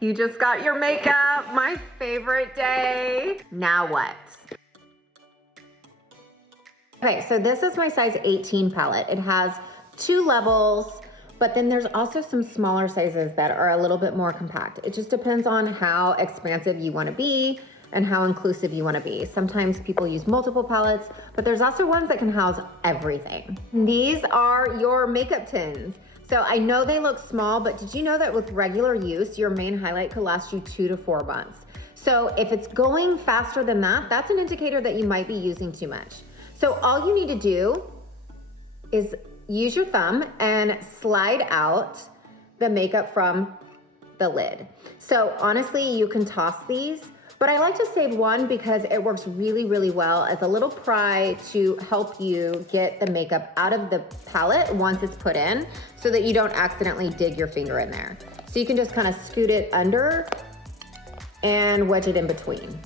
You just got your makeup, my favorite day. Now what? Okay, so this is my size 18 palette. It has 2 levels, but then there's also some smaller sizes that are a little bit more compact. It just depends on how expansive you wanna be and how inclusive you wanna be. Sometimes people use multiple palettes, but there's also ones that can house everything. These are your makeup tins. So I know they look small, but did you know that with regular use, your main highlight could last you 2 to 4 months? So if it's going faster than that, that's an indicator that you might be using too much. So all you need to do is use your thumb and slide out the makeup from the lid. So honestly, you can toss these, but I like to save one because it works really, really well as a little pry to help you get the makeup out of the palette once it's put in so that you don't accidentally dig your finger in there. So you can just kind of scoot it under and wedge it in between.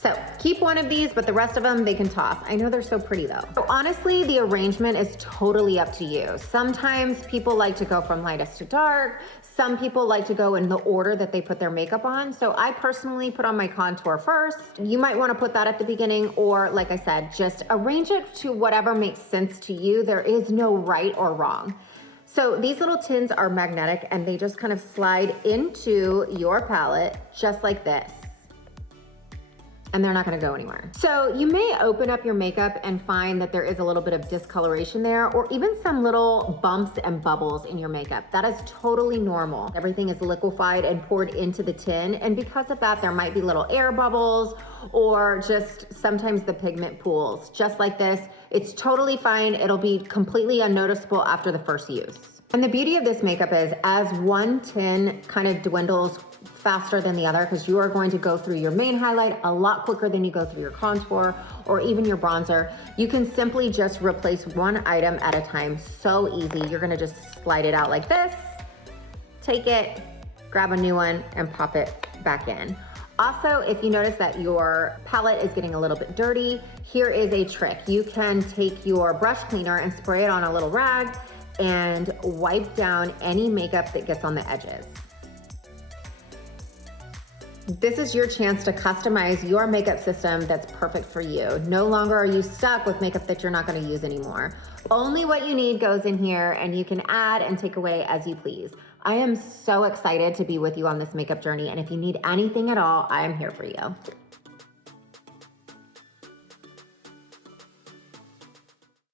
So keep one of these, but the rest of them they can toss. I know they're so pretty though. So honestly, the arrangement is totally up to you. Sometimes people like to go from lightest to dark. Some people like to go in the order that they put their makeup on. So I personally put on my contour first. You might wanna put that at the beginning, or like I said, just arrange it to whatever makes sense to you. There is no right or wrong. So these little tins are magnetic and they just kind of slide into your palette just like this. And they're not gonna go anywhere. So you may open up your makeup and find that there is a little bit of discoloration there, or even some little bumps and bubbles in your makeup. That is totally normal. Everything is liquefied and poured into the tin, and because of that, there might be little air bubbles, or just sometimes the pigment pools. Just like this, it's totally fine. It'll be completely unnoticeable after the first use. And the beauty of this makeup is as one tin kind of dwindles faster than the other, because you are going to go through your main highlight a lot quicker than you go through your contour or even your bronzer, you can simply just replace one item at a time. So easy. You're gonna just slide it out like this, take it, grab a new one, and pop it back in. Also, if you notice that your palette is getting a little bit dirty, here is a trick. You can take your brush cleaner and spray it on a little rag and wipe down any makeup that gets on the edges. This is your chance to customize your makeup system that's perfect for you. No longer are you stuck with makeup that you're not gonna use anymore. Only what you need goes in here, and you can add and take away as you please. I am so excited to be with you on this makeup journey, and if you need anything at all, I am here for you.